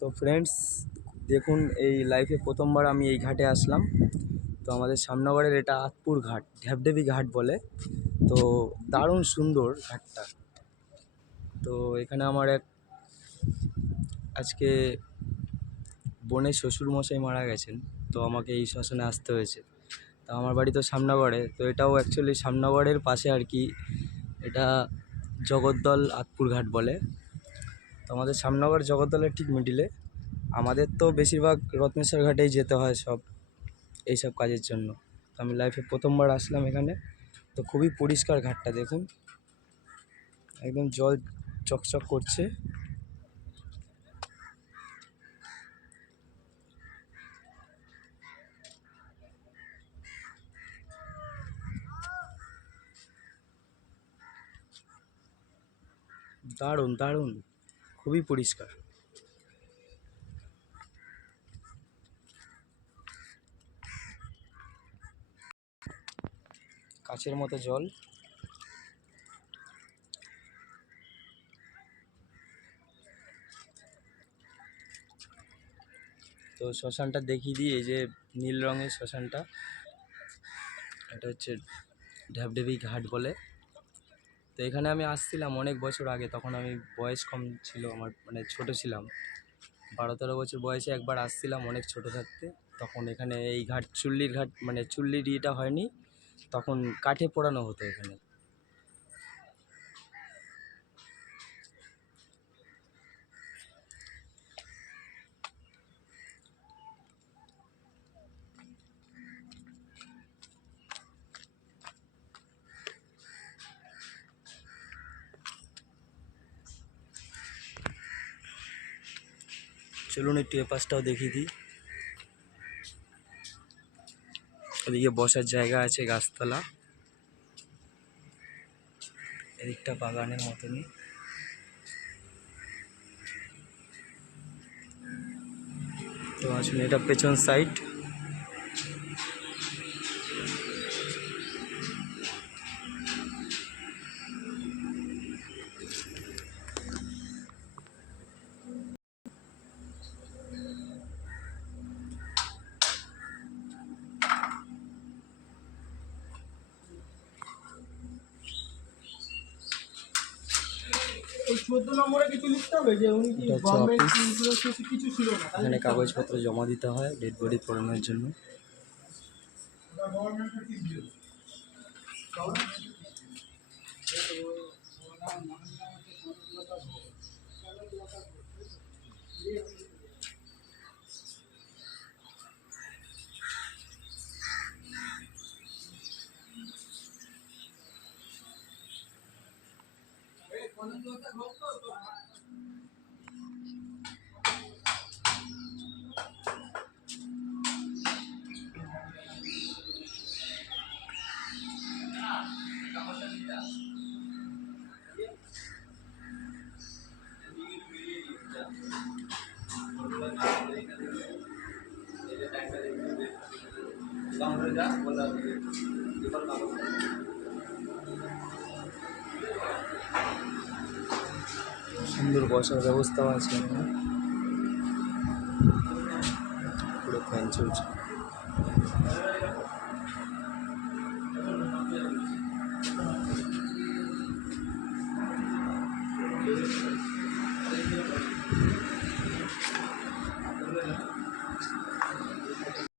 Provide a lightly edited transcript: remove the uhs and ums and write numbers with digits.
So friends, দেখুন এই লাইফে প্রথমবার আমি এই ঘাটে আসলাম। তো আমাদের সামনগরের এটা আতপুর ঘাট, ঢ্যাবডেবি ঘাট বলে। তো দারুণ সুন্দর ঘাটটা। তো এখানে আমার আজকে বোনের শ্বশুরমশাই মারা গেছেন, তো আমাকে এই শ্মশানে আসতে হয়েছে। তো আমার বাড়ি তো সামনগরে, তো এটাও অ্যাকচুয়ালি সামনগরের পাশে আর কি। এটা জগদ্দল আতপুর ঘাট বলে। তো আমাদের সামনগর জগদ্দলের ঠিক মিডিলে। আমাদের তো বেশিরভাগ রত্নেশ্বর ঘাটেই যেতে হয় এইসব কাজের জন্য। তো আমি লাইফে প্রথমবার আসলাম এখানে। তো খুবই পরিষ্কার ঘাটটা, দেখুন একদম জল চকচক করছে। দারুণ দারুণ, খুবই পরিষ্কার। কাচের মতো জল। তো শ্মশানটা দেখিয়ে দিই, এই যে নীল রঙের শ্মশানটা, এটা হচ্ছে ঢ্যাবডেবি ঘাট বলে। তো এখানে আমি আসছিলাম অনেক বছর আগে, তখন আমি বয়স কম ছিল, আমার মানে ছোটো ছিলাম, 12-13 বছর বয়সে একবার আসছিলাম অনেক ছোটো থাকতে। তখন এখানে এই ঘাট চুল্লির ঘাট, মানে চুল্লির ইয়েটা হয়নি, তখন কাঠে পোড়ানো হতো এখানে। চলুন একটু এ পাশটাও দেখিয়ে দিই। এদিকে বসার জায়গা আছে, গাছতলা, এদিকটা বাগানের মতনই। তো আসুন, এটা পেছন সাইড। এখানে কাগজপত্র জমা দিতে হয় ডেড বডি পোড়ানোর জন্য। সুন্দর বসার ব্যবস্থাও আছে, পুরো ফ্যান চলছে।